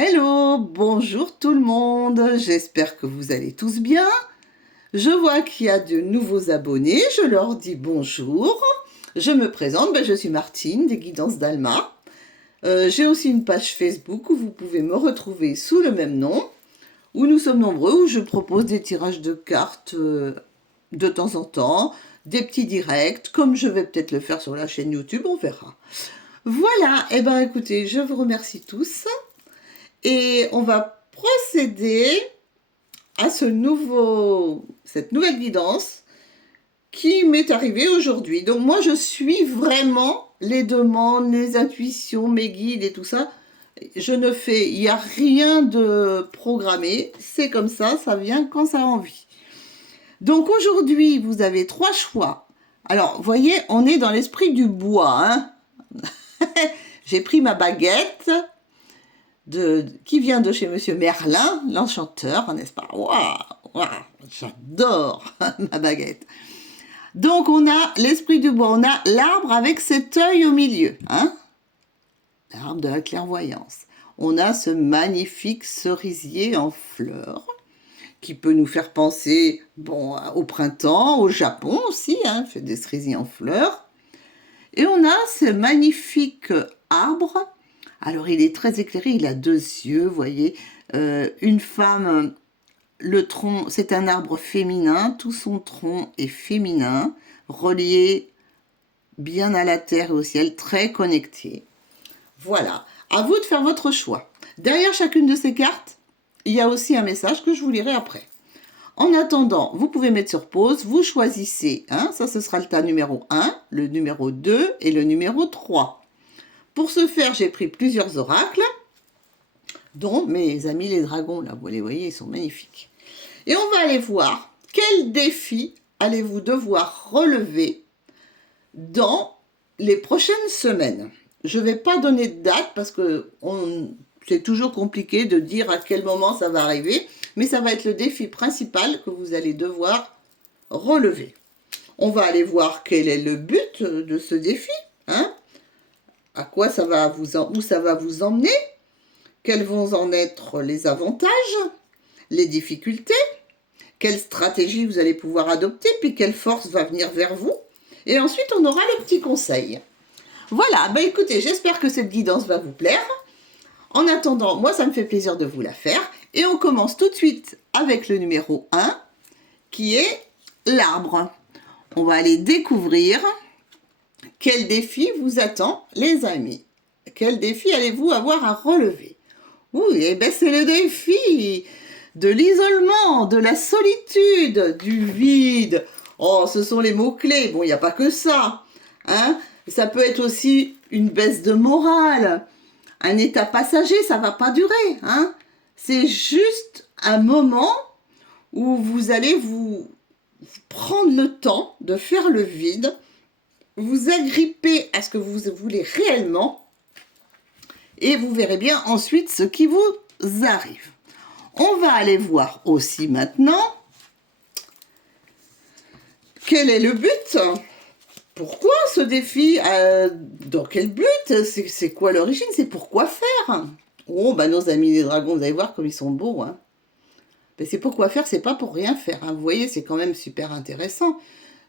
Hello, bonjour tout le monde, j'espère que vous allez tous bien. Je vois qu'il y a de nouveaux abonnés, je leur dis bonjour. Je me présente, je suis Martine des Guidances d'Alma. J'ai aussi une page Facebook où vous pouvez me retrouver sous le même nom, où nous sommes nombreux, où je propose des tirages de cartes de temps en temps, des petits directs, comme je vais peut-être le faire sur la chaîne YouTube, on verra. Voilà, et écoutez, je vous remercie tous. Et on va procéder à cette nouvelle guidance qui m'est arrivée aujourd'hui. Donc moi, je suis vraiment les demandes, les intuitions, mes guides et tout ça. Il n'y a rien de programmé. C'est comme ça vient quand ça a envie. Donc aujourd'hui, vous avez 3 choix. Alors, vous voyez, on est dans l'esprit du bois. Hein. J'ai pris ma baguette, qui vient de chez Monsieur Merlin, l'enchanteur, n'est-ce pas? Waouh, j'adore ma baguette. Donc on a l'esprit du bois, on a l'arbre avec cet œil au milieu, hein? L'arbre de la clairvoyance. On a ce magnifique cerisier en fleurs qui peut nous faire penser au printemps, au Japon aussi, hein, fait des cerisiers en fleurs. Et on a ce magnifique arbre. Alors, il est très éclairé, il a 2 yeux, vous voyez. Une femme, le tronc, c'est un arbre féminin, tout son tronc est féminin, relié bien à la terre et au ciel, très connecté. Voilà, à vous de faire votre choix. Derrière chacune de ces cartes, il y a aussi un message que je vous lirai après. En attendant, vous pouvez mettre sur pause, vous choisissez, hein, ça ce sera le tas numéro 1, le numéro 2 et le numéro 3. Pour ce faire, j'ai pris plusieurs oracles, dont mes amis les dragons, là, vous les voyez, ils sont magnifiques. Et on va aller voir quel défi allez-vous devoir relever dans les prochaines semaines. Je ne vais pas donner de date parce que c'est toujours compliqué de dire à quel moment ça va arriver, mais ça va être le défi principal que vous allez devoir relever. On va aller voir quel est le but de ce défi, hein, à quoi ça va où ça va vous emmener, quels vont en être les avantages, les difficultés, quelle stratégie vous allez pouvoir adopter, puis quelle force va venir vers vous. Et ensuite, on aura le petit conseil. Voilà, écoutez, j'espère que cette guidance va vous plaire. En attendant, moi, ça me fait plaisir de vous la faire. Et on commence tout de suite avec le numéro 1, qui est l'arbre. On va aller découvrir quel défi vous attend, les amis. Quel défi allez-vous avoir à relever? Oui, c'est le défi de l'isolement, de la solitude, du vide. Oh, ce sont les mots-clés. Bon, il n'y a pas que ça. Hein? Ça peut être aussi une baisse de morale, un état passager, ça ne va pas durer. Hein? C'est juste un moment où vous allez vous prendre le temps de faire le vide, vous agripper à ce que vous voulez réellement, et vous verrez bien ensuite ce qui vous arrive. On va aller voir aussi maintenant quel est le but. Pourquoi ce défi? Dans quel but? C'est quoi l'origine? C'est pourquoi faire? Oh, nos amis les dragons, vous allez voir comme ils sont beaux. Hein. C'est pourquoi faire, c'est pas pour rien faire. Hein. Vous voyez, c'est quand même super intéressant.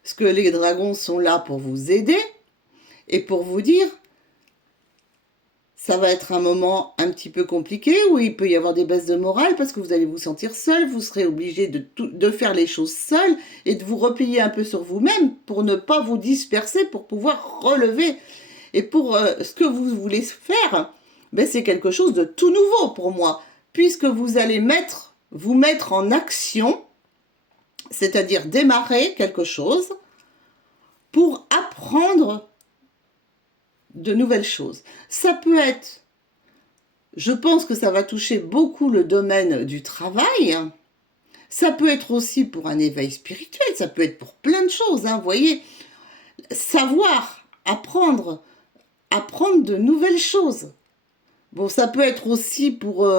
Parce que les dragons sont là pour vous aider et pour vous dire ça va être un moment un petit peu compliqué où il peut y avoir des baisses de morale parce que vous allez vous sentir seul, vous serez obligé de faire les choses seul et de vous replier un peu sur vous-même pour ne pas vous disperser, pour pouvoir relever. Et pour ce que vous voulez faire, c'est quelque chose de tout nouveau pour moi, puisque vous allez vous mettre en action, c'est-à-dire démarrer quelque chose pour apprendre de nouvelles choses. Ça peut être, je pense que ça va toucher beaucoup le domaine du travail. Ça peut être aussi pour un éveil spirituel, ça peut être pour plein de choses. Hein, vous voyez, savoir, apprendre de nouvelles choses. Bon, ça peut être aussi pour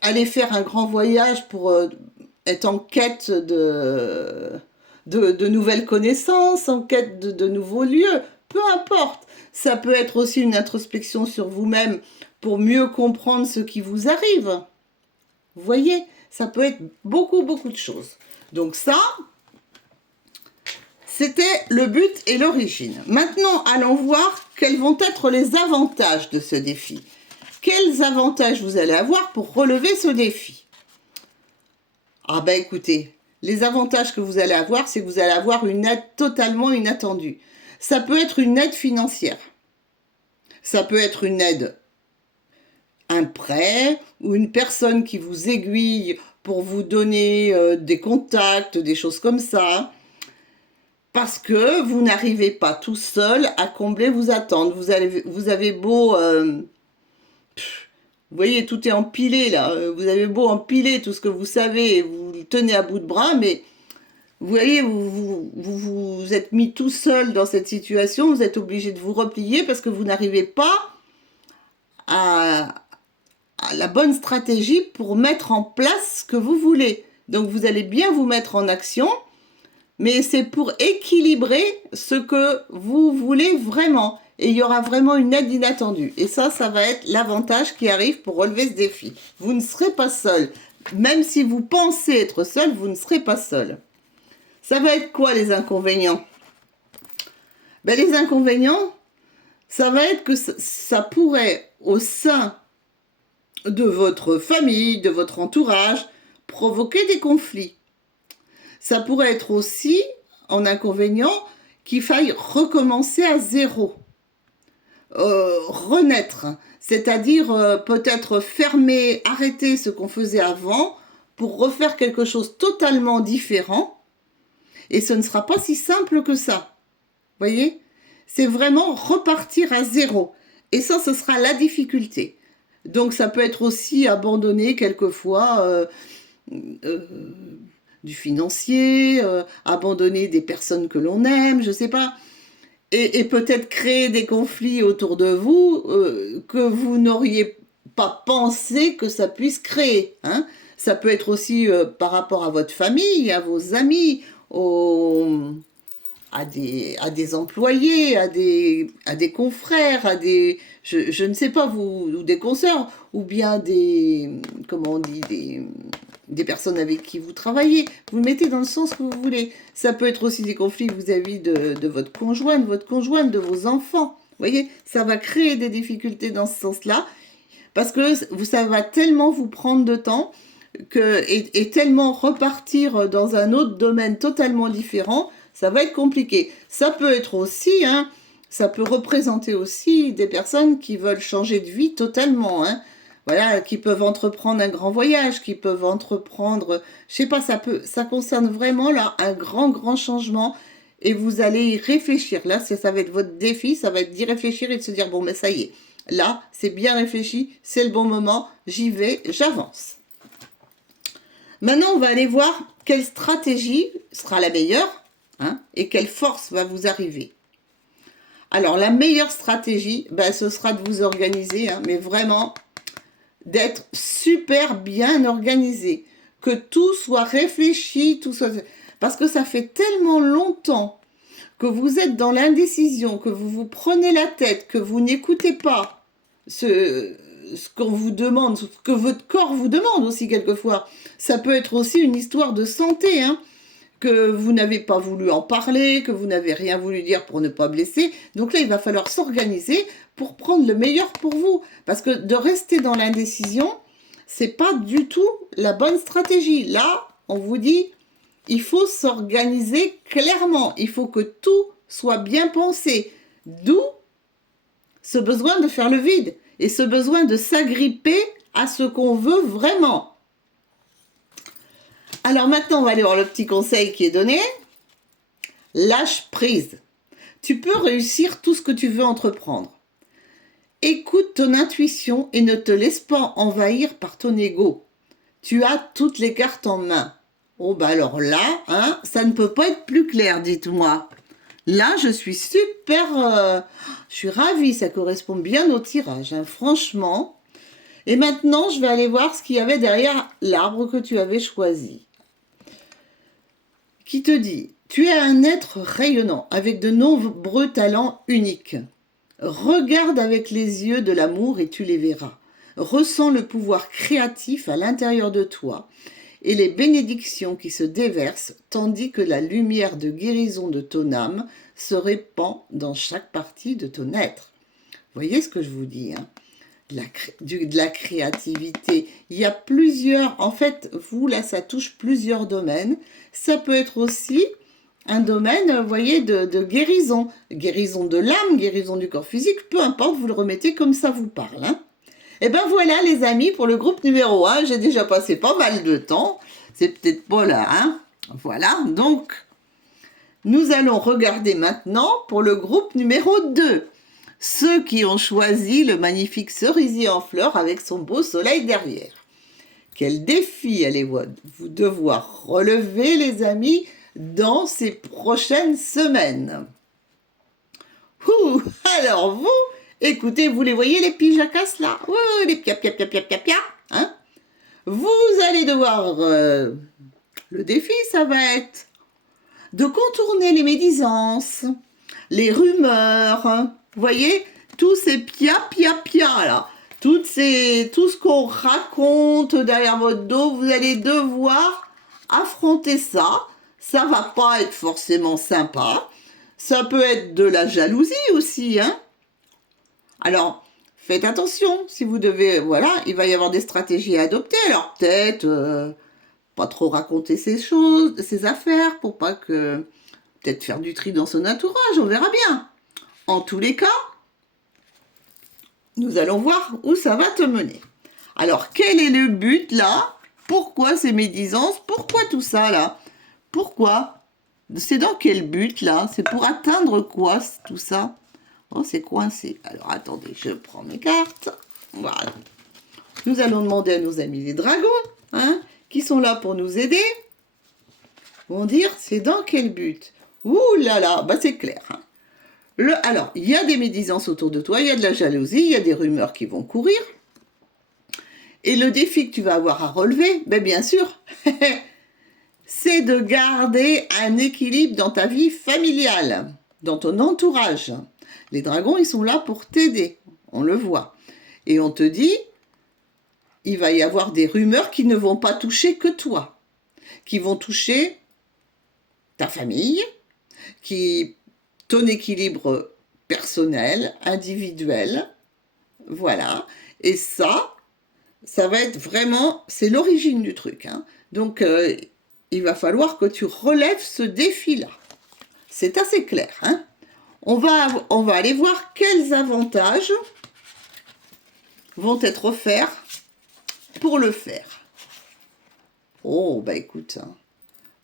aller faire un grand voyage, pour être en quête de nouvelles connaissances, en quête de nouveaux lieux, peu importe. Ça peut être aussi une introspection sur vous-même pour mieux comprendre ce qui vous arrive. Vous voyez, ça peut être beaucoup, beaucoup de choses. Donc ça, c'était le but et l'origine. Maintenant, allons voir quels vont être les avantages de ce défi. Quels avantages vous allez avoir pour relever ce défi? Ah ben écoutez, les avantages que vous allez avoir, c'est que vous allez avoir une aide totalement inattendue. Ça peut être une aide financière. Ça peut être une aide, un prêt ou une personne qui vous aiguille pour vous donner des contacts, des choses comme ça. Parce que vous n'arrivez pas tout seul à combler vos attentes. Vous avez beau... vous voyez, tout est empilé là. Vous avez beau empiler tout ce que vous savez et vous le tenez à bout de bras, mais vous voyez, vous êtes mis tout seul dans cette situation. Vous êtes obligé de vous replier parce que vous n'arrivez pas à la bonne stratégie pour mettre en place ce que vous voulez. Donc vous allez bien vous mettre en action, mais c'est pour équilibrer ce que vous voulez vraiment. Et il y aura vraiment une aide inattendue. Et ça va être l'avantage qui arrive pour relever ce défi. Vous ne serez pas seul. Même si vous pensez être seul, vous ne serez pas seul. Ça va être quoi les inconvénients? Ben, les inconvénients, ça va être que ça pourrait, au sein de votre famille, de votre entourage, provoquer des conflits. Ça pourrait être aussi, en inconvénient, qu'il faille recommencer à zéro. Renaître, c'est-à-dire peut-être fermer, arrêter ce qu'on faisait avant pour refaire quelque chose totalement différent. Et ce ne sera pas si simple que ça. Vous voyez? C'est vraiment repartir à zéro. Et ça, ce sera la difficulté. Donc ça peut être aussi abandonner quelquefois du financier, abandonner des personnes que l'on aime, je ne sais pas. Et peut-être créer des conflits autour de vous que vous n'auriez pas pensé que ça puisse créer. Hein. Ça peut être aussi par rapport à votre famille, à vos amis, à des employés, à des confrères, je ne sais pas, vous, ou des consoeurs, ou bien comment on dit, des personnes avec qui vous travaillez. Vous le mettez dans le sens que vous voulez. Ça peut être aussi des conflits vis-à-vis de votre conjointe, de vos enfants. Vous voyez, ça va créer des difficultés dans ce sens-là, parce que ça va tellement vous prendre de temps et tellement repartir dans un autre domaine totalement différent, ça va être compliqué. Ça peut être aussi, ça peut représenter aussi des personnes qui veulent changer de vie totalement, voilà, qui peuvent entreprendre un grand voyage, qui peuvent entreprendre, je sais pas, ça concerne vraiment là un grand changement et vous allez y réfléchir. Là, ça va être votre défi, ça va être d'y réfléchir et de se dire bon, mais ça y est, là, c'est bien réfléchi, c'est le bon moment, j'y vais, j'avance. Maintenant, on va aller voir quelle stratégie sera la meilleure et quelle force va vous arriver. Alors, la meilleure stratégie, ce sera de vous organiser, mais vraiment d'être super bien organisé, que tout soit réfléchi, parce que ça fait tellement longtemps que vous êtes dans l'indécision, que vous vous prenez la tête, que vous n'écoutez pas ce qu'on vous demande, ce que votre corps vous demande aussi quelquefois. Ça peut être aussi une histoire de santé, que vous n'avez pas voulu en parler, que vous n'avez rien voulu dire pour ne pas blesser. Donc là, il va falloir s'organiser pour prendre le meilleur pour vous. Parce que de rester dans l'indécision, c'est pas du tout la bonne stratégie. Là, on vous dit, il faut s'organiser clairement. Il faut que tout soit bien pensé. D'où ce besoin de faire le vide et ce besoin de s'agripper à ce qu'on veut vraiment. Alors maintenant, on va aller voir le petit conseil qui est donné. Lâche prise. Tu peux réussir tout ce que tu veux entreprendre. Écoute ton intuition et ne te laisse pas envahir par ton ego. Tu as toutes les cartes en main. Oh alors là, ça ne peut pas être plus clair, dites-moi. Là, je suis super... je suis ravie, ça correspond bien au tirage, franchement. Et maintenant, je vais aller voir ce qu'il y avait derrière l'arbre que tu avais choisi. Qui te dit, tu es un être rayonnant, avec de nombreux talents uniques. Regarde avec les yeux de l'amour et tu les verras. Ressens le pouvoir créatif à l'intérieur de toi et les bénédictions qui se déversent tandis que la lumière de guérison de ton âme se répand dans chaque partie de ton être. Voyez ce que je vous dis, hein? De la créativité. Il y a plusieurs, en fait, vous, là, ça touche plusieurs domaines. Ça peut être aussi un domaine, vous voyez, de guérison. Guérison de l'âme, guérison du corps physique, peu importe, vous le remettez comme ça vous parle. Hein. Et ben voilà, les amis, pour le groupe numéro 1, j'ai déjà passé pas mal de temps. C'est peut-être pas là, hein. Voilà, donc, nous allons regarder maintenant pour le groupe numéro 2. Ceux qui ont choisi le magnifique cerisier en fleurs avec son beau soleil derrière. Quel défi allez-vous devoir relever, les amis, dans ces prochaines semaines? Alors vous, écoutez, vous les voyez, les pijakas là? Les pia pia pia pia pia pia, hein? Vous allez devoir... le défi, ça va être de contourner les médisances, les rumeurs, hein. Vous voyez, tous ces pia pia pia là, tout ce qu'on raconte derrière votre dos, vous allez devoir affronter ça. Ça va pas être forcément sympa. Ça peut être de la jalousie aussi, hein. Alors, faites attention, si vous devez, voilà, il va y avoir des stratégies à adopter. Alors peut-être pas trop raconter ces choses, ces affaires, pour pas que, peut-être faire du tri dans son entourage, on verra bien. En tous les cas, nous allons voir où ça va te mener. Alors, quel est le but là? Pourquoi ces médisances? Pourquoi tout ça là? Pourquoi? C'est dans quel but là? C'est pour atteindre quoi tout ça? Oh, c'est coincé. Alors, attendez, je prends mes cartes. Voilà. Nous allons demander à nos amis les dragons, hein, qui sont là pour nous aider. Vont dire, c'est dans quel but? Ouh là là, bah c'est clair. Hein. Alors, il y a des médisances autour de toi, il y a de la jalousie, il y a des rumeurs qui vont courir. Et le défi que tu vas avoir à relever, ben bien sûr, c'est de garder un équilibre dans ta vie familiale, dans ton entourage. Les dragons, ils sont là pour t'aider, on le voit. Et on te dit, il va y avoir des rumeurs qui ne vont pas toucher que toi, qui vont toucher ta famille, ton équilibre personnel, individuel, voilà. Et ça va être vraiment, c'est l'origine du truc. Hein. Donc, il va falloir que tu relèves ce défi-là. C'est assez clair. Hein. On va aller voir quels avantages vont être offerts pour le faire. Oh, bah écoute. Hein.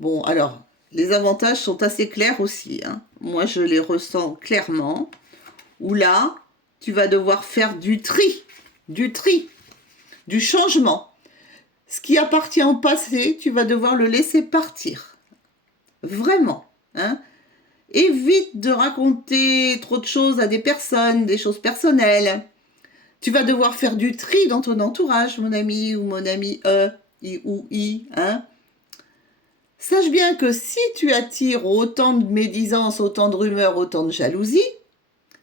Bon, alors, les avantages sont assez clairs aussi. Hein. Moi, je les ressens clairement. Où là, tu vas devoir faire du tri, du changement. Ce qui appartient au passé, tu vas devoir le laisser partir. Vraiment. Hein. Évite de raconter trop de choses à des personnes, des choses personnelles. Tu vas devoir faire du tri dans ton entourage, mon ami ou mon ami I ou I. Hein. Sache bien que si tu attires autant de médisances, autant de rumeurs, autant de jalousie,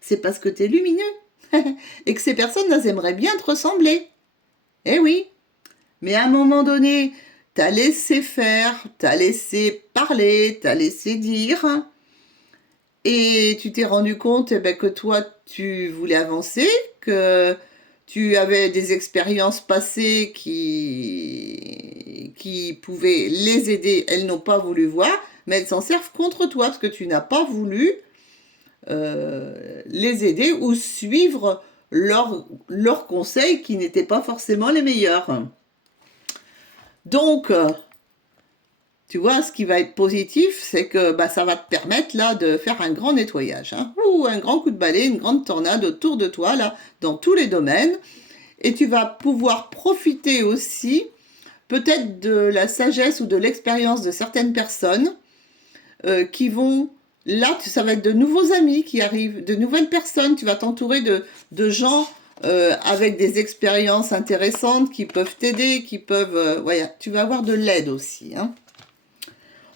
c'est parce que tu es lumineux et que ces personnes, elles aimeraient bien te ressembler. Eh oui. Mais à un moment donné, t'as laissé faire, t'as laissé parler, t'as laissé dire. Et tu t'es rendu compte que toi, tu voulais avancer, que tu avais des expériences passées qui pouvaient les aider. Elles n'ont pas voulu voir, mais elles s'en servent contre toi parce que tu n'as pas voulu les aider ou suivre leurs conseils qui n'étaient pas forcément les meilleurs. Donc, tu vois, ce qui va être positif, c'est que ça va te permettre là de faire un grand nettoyage, hein, ou un grand coup de balai, une grande tornade autour de toi, là, dans tous les domaines. Et tu vas pouvoir profiter aussi, peut-être de la sagesse ou de l'expérience de certaines personnes qui vont... Là, ça va être de nouveaux amis qui arrivent, de nouvelles personnes. Tu vas t'entourer de gens avec des expériences intéressantes qui peuvent t'aider, qui peuvent... voilà, tu vas avoir de l'aide aussi. Hein.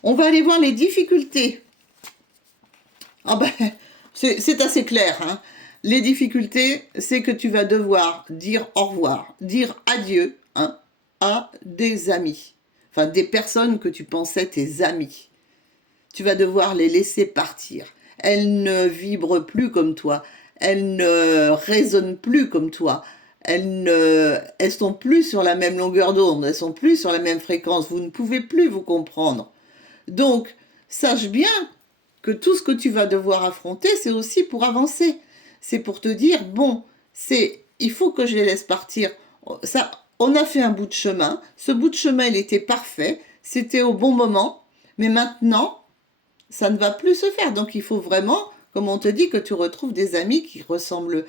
On va aller voir les difficultés. Ah ben, c'est assez clair. Hein. Les difficultés, c'est que tu vas devoir dire au revoir, dire adieu, hein, à des amis. Enfin, des personnes que tu pensais tes amis. Tu vas devoir les laisser partir. Elles ne vibrent plus comme toi. Elles ne résonnent plus comme toi. Elles sont plus sur la même longueur d'onde. Elles sont plus sur la même fréquence. Vous ne pouvez plus vous comprendre. Donc, sache bien que tout ce que tu vas devoir affronter, c'est aussi pour avancer. C'est pour te dire, bon, il faut que je les laisse partir. Ça, on a fait un bout de chemin. Ce bout de chemin, il était parfait. C'était au bon moment. Mais maintenant, ça ne va plus se faire. Donc, il faut vraiment, comme on te dit, que tu retrouves des amis qui ressemblent,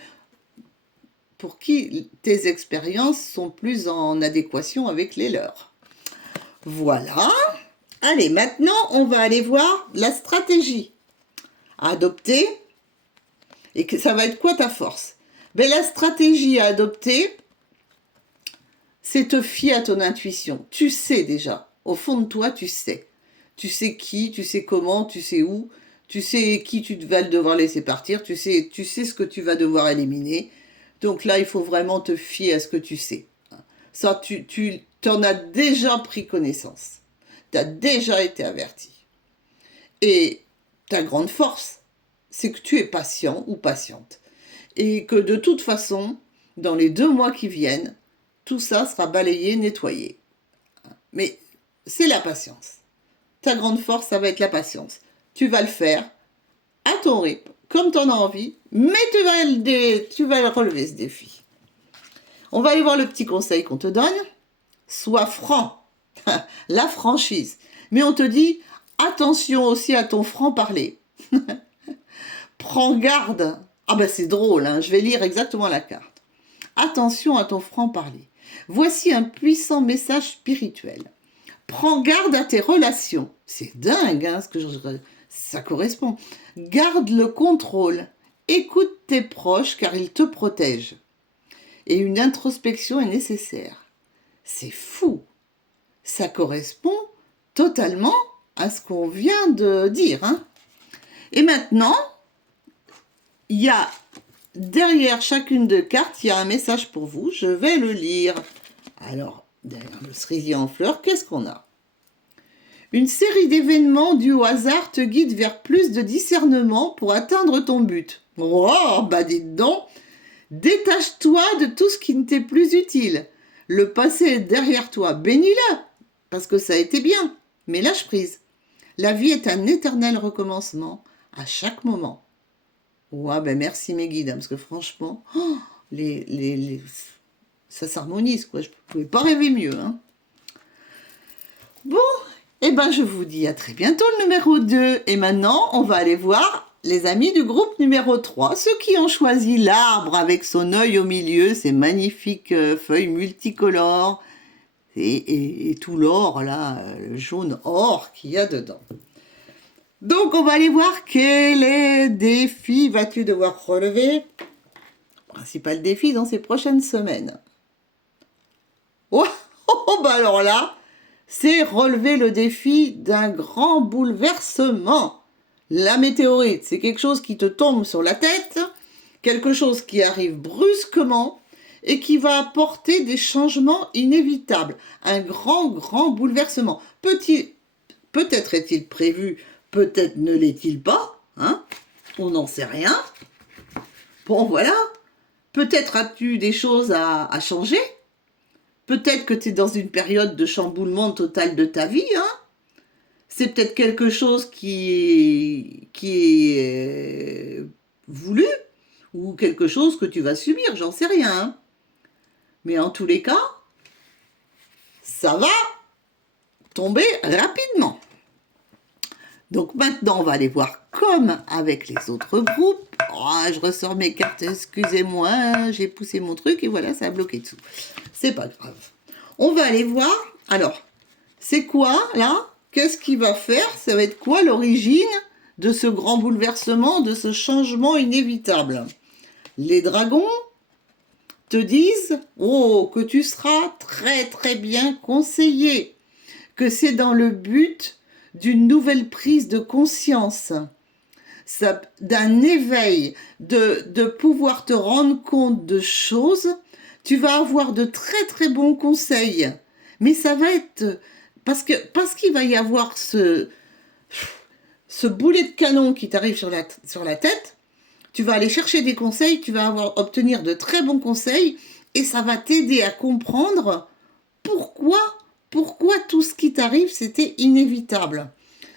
pour qui tes expériences sont plus en adéquation avec les leurs. Voilà. Allez, maintenant, on va aller voir la stratégie à adopter. Et que ça va être quoi ta force? Ben, la stratégie à adopter, c'est te fier à ton intuition. Tu sais déjà. Au fond de toi, tu sais. Tu sais qui, tu sais comment, tu sais où. Tu sais qui tu vas devoir laisser partir. Tu sais ce que tu vas devoir éliminer. Donc là, il faut vraiment te fier à ce que tu sais. Ça, tu en as déjà pris connaissance. Tu as déjà été averti. Et ta grande force, c'est que tu es patient ou patiente. Et que de toute façon, dans les 2 mois qui viennent, tout ça sera balayé, nettoyé. Mais c'est la patience. Ta grande force, ça va être la patience. Tu vas le faire à ton rythme, comme tu en as envie, mais tu vas relever ce défi. On va aller voir le petit conseil qu'on te donne. Sois franc. La franchise. Mais on te dit, attention aussi à ton franc-parler. Prends garde. Ah ben c'est drôle, hein, je vais lire exactement la carte. Attention à ton franc-parler. Voici un puissant message spirituel. Prends garde à tes relations. C'est dingue, hein, ça correspond. Garde le contrôle. Écoute tes proches car ils te protègent. Et une introspection est nécessaire. C'est fou. Ça correspond totalement à ce qu'on vient de dire, hein. Et maintenant, il y a derrière chacune des cartes, il y a un message pour vous. Je vais le lire. Alors, derrière le cerisier en fleurs, qu'est-ce qu'on a? Une série d'événements dus au hasard te guide vers plus de discernement pour atteindre ton but. Oh, bah dites donc, détache-toi de tout ce qui ne t'est plus utile. Le passé est derrière toi, bénis-le, parce que ça a été bien, mais lâche prise. La vie est un éternel recommencement à chaque moment. Ouais, ben merci mes guides, hein, parce que franchement, ça s'harmonise, quoi. Je ne pouvais pas rêver mieux. Hein. Bon, et ben je vous dis à très bientôt le numéro 2. Et maintenant, on va aller voir les amis du groupe numéro 3, ceux qui ont choisi l'arbre avec son œil au milieu, ces magnifiques feuilles multicolores, et tout l'or, là, le jaune or qu'il y a dedans. Donc, on va aller voir quel défi vas-tu devoir relever. Principal défi dans ces prochaines semaines. Oh, bah alors là, c'est relever le défi d'un grand bouleversement. La météorite, c'est quelque chose qui te tombe sur la tête, quelque chose qui arrive brusquement et qui va apporter des changements inévitables. Un grand bouleversement. Peut-être est-il prévu, peut-être ne l'est-il pas, hein? On n'en sait rien. Bon, voilà. Peut-être as-tu des choses à changer. Peut-être que tu es dans une période de chamboulement total de ta vie, hein. C'est peut-être quelque chose qui est voulu ou quelque chose que tu vas subir, j'en sais rien. Hein. Mais en tous les cas, ça va tomber rapidement. Donc maintenant, on va aller voir comme avec les autres groupes. Oh, je ressors mes cartes, excusez-moi, j'ai poussé mon truc et voilà, ça a bloqué dessous. C'est pas grave. On va aller voir. Alors, c'est quoi là? Qu'est-ce qu'il va faire? Ça va être quoi l'origine de ce grand bouleversement, de ce changement inévitable? Les dragons te disent que tu seras très bien conseillé, que c'est dans le but d'une nouvelle prise de conscience. d'un éveil, de pouvoir te rendre compte de choses. Tu vas avoir de très très bons conseils, mais ça va être parce qu'il va y avoir ce boulet de canon qui t'arrive sur la tête. Tu vas aller chercher des conseils, tu vas obtenir de très bons conseils, et ça va t'aider à comprendre pourquoi tout ce qui t'arrive, c'était inévitable.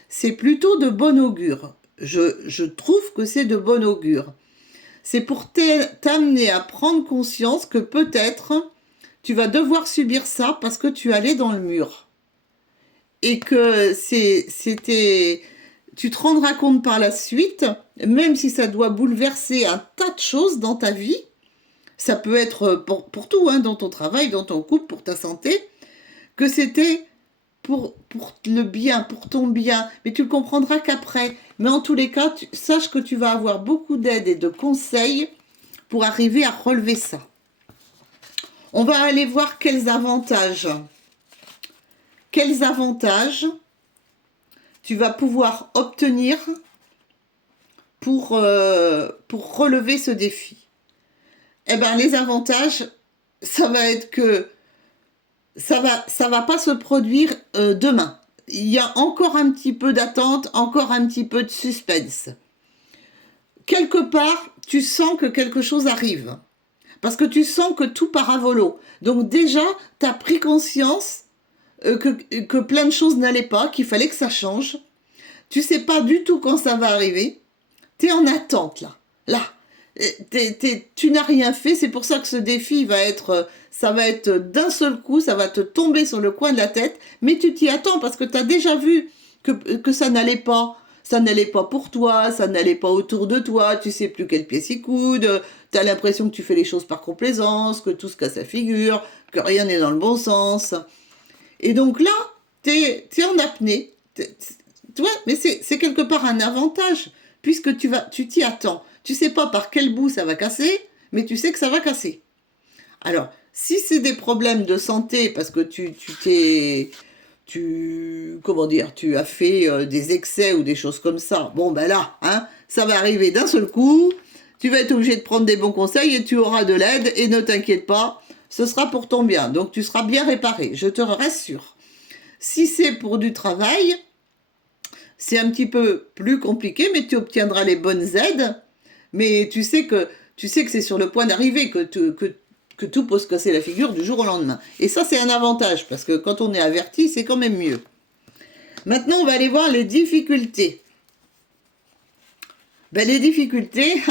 C'est plutôt de bon augure. Je trouve que c'est de bon augure. C'est pour t'amener à prendre conscience que peut-être tu vas devoir subir ça parce que tu allais dans le mur. Et que tu te rendras compte par la suite, même si ça doit bouleverser un tas de choses dans ta vie, ça peut être pour tout, hein, dans ton travail, dans ton couple, pour ta santé, que c'était pour le bien, pour ton bien, mais tu le comprendras qu'après. Mais en tous les cas, sache que tu vas avoir beaucoup d'aide et de conseils pour arriver à relever ça. On va aller voir quels avantages tu vas pouvoir obtenir pour relever ce défi. Eh bien, les avantages, ça va être que ça va pas se produire demain. Il y a encore un petit peu d'attente, encore un petit peu de suspense. Quelque part, tu sens que quelque chose arrive. Parce que tu sens que tout part à volo. Donc déjà, tu as pris conscience que plein de choses n'allaient pas, qu'il fallait que ça change. Tu sais pas du tout quand ça va arriver. Tu es en attente, là. Là. Tu n'as rien fait. C'est pour ça que ce défi ça va être d'un seul coup, ça va te tomber sur le coin de la tête. Mais tu t'y attends parce que tu as déjà vu que ça n'allait pas. Ça n'allait pas pour toi, ça n'allait pas autour de toi, tu sais plus quel pied s'y coude, tu as l'impression que tu fais les choses par complaisance, que tout se casse à figure, que rien n'est dans le bon sens. Et donc là, t'es en apnée. Tu vois, mais c'est quelque part un avantage, puisque tu t'y attends. Tu sais pas par quel bout ça va casser, mais tu sais que ça va casser. Alors, si c'est des problèmes de santé, parce que tu as fait des excès ou des choses comme ça, bon ben là, hein, ça va arriver d'un seul coup, tu vas être obligé de prendre des bons conseils et tu auras de l'aide, et ne t'inquiète pas, ce sera pour ton bien, donc tu seras bien réparé, je te rassure. Si c'est pour du travail, c'est un petit peu plus compliqué, mais tu obtiendras les bonnes aides, mais tu sais que c'est sur le point d'arriver, que tout peut se casser la figure du jour au lendemain. Et ça, c'est un avantage, parce que quand on est averti, c'est quand même mieux. Maintenant, on va aller voir les difficultés. Ben, les difficultés,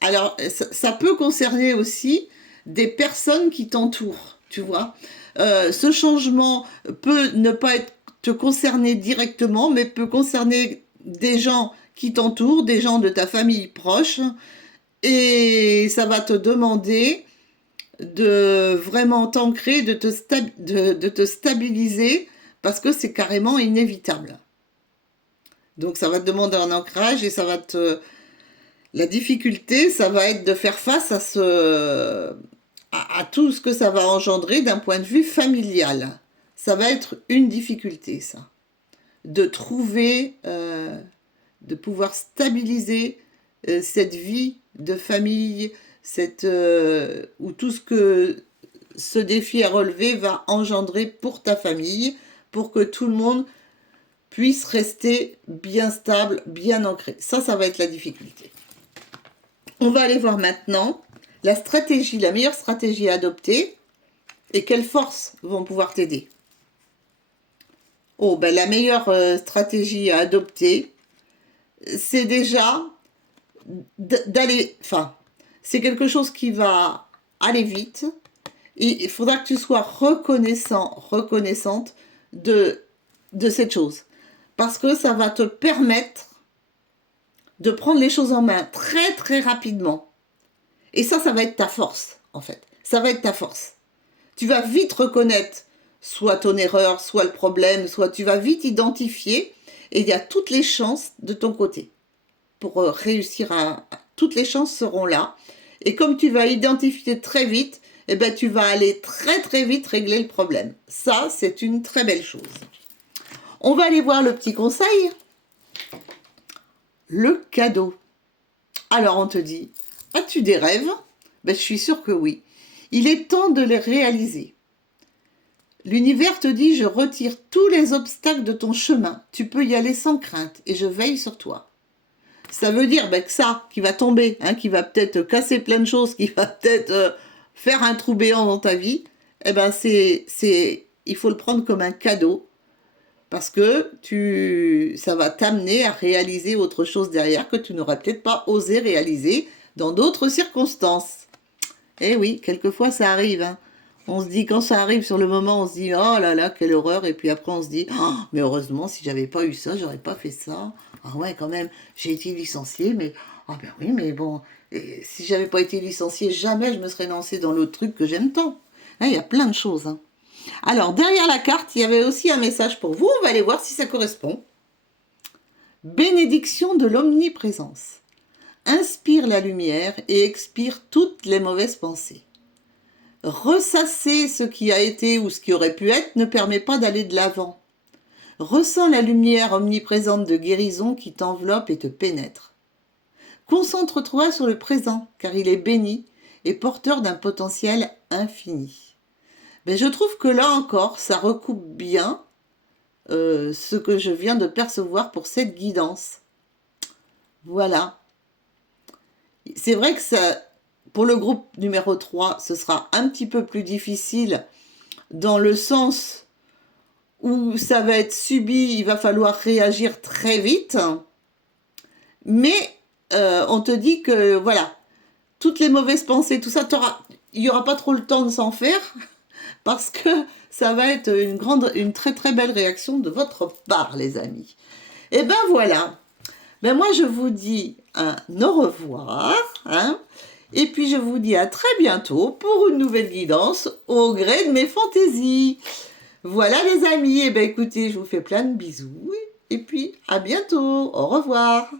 alors, ça peut concerner aussi des personnes qui t'entourent, tu vois. Ce changement peut ne pas te concerner directement, mais peut concerner des gens qui t'entourent, des gens de ta famille proche, et ça va te demander de vraiment t'ancrer, de te stabiliser, parce que c'est carrément inévitable. Donc ça va te demander un ancrage et la difficulté, ça va être de faire face à tout ce que ça va engendrer d'un point de vue familial. Ça va être une difficulté, ça. De trouver, de pouvoir stabiliser cette vie de famille, où tout ce que ce défi à relever va engendrer pour ta famille, pour que tout le monde puisse rester bien stable, bien ancré. Ça va être la difficulté. On va aller voir maintenant la meilleure stratégie à adopter et quelles forces vont pouvoir t'aider. Oh, ben la meilleure stratégie à adopter, c'est déjà c'est quelque chose qui va aller vite. Et il faudra que tu sois reconnaissante de cette chose. Parce que ça va te permettre de prendre les choses en main très très rapidement. Et ça va être ta force, en fait. Ça va être ta force. Tu vas vite reconnaître soit ton erreur, soit le problème, soit tu vas vite identifier, et il y a toutes les chances de ton côté. Pour réussir toutes les chances seront là. Et comme tu vas identifier très vite, eh ben, tu vas aller très très vite régler le problème. Ça, c'est une très belle chose. On va aller voir le petit conseil. le cadeau. Alors on te dit, as-tu des rêves? Ben, je suis sûre que oui. Il est temps de les réaliser. L'univers te dit, je retire tous les obstacles de ton chemin. Tu peux y aller sans crainte et je veille sur toi. Ça veut dire que ça, qui va tomber, qui va peut-être casser plein de choses, qui va peut-être faire un trou béant dans ta vie, eh ben il faut le prendre comme un cadeau parce que ça va t'amener à réaliser autre chose derrière que tu n'aurais peut-être pas osé réaliser dans d'autres circonstances. Eh oui, quelquefois ça arrive. On se dit, quand ça arrive sur le moment, on se dit, oh là là, quelle horreur. Et puis après, on se dit, oh, mais heureusement, si j'avais pas eu ça, j'aurais pas fait ça. Ah ouais, quand même, j'ai été licenciée, mais, ah ben oui, mais bon, si j'avais pas été licenciée, jamais je me serais lancée dans l'autre truc que j'aime tant. Il y a plein de choses. Alors, derrière la carte, il y avait aussi un message pour vous. On va aller voir si ça correspond. Bénédiction de l'omniprésence. Inspire la lumière et expire toutes les mauvaises pensées. Ressasser ce qui a été ou ce qui aurait pu être ne permet pas d'aller de l'avant. Ressens la lumière omniprésente de guérison qui t'enveloppe et te pénètre. Concentre-toi sur le présent, car il est béni et porteur d'un potentiel infini. Mais je trouve que là encore, ça recoupe bien ce que je viens de percevoir pour cette guidance. Voilà. C'est vrai que ça, pour le groupe numéro 3, ce sera un petit peu plus difficile dans le sens où ça va être subi, il va falloir réagir très vite. Mais on te dit que, voilà, toutes les mauvaises pensées, tout ça, il n'y aura pas trop le temps de s'en faire parce que ça va être une très très belle réaction de votre part, les amis. Et ben voilà. Ben moi, je vous dis un au revoir. Et puis, je vous dis à très bientôt pour une nouvelle guidance au gré de mes fantaisies. Voilà, les amis. Et ben écoutez, je vous fais plein de bisous. Et puis, à bientôt. Au revoir.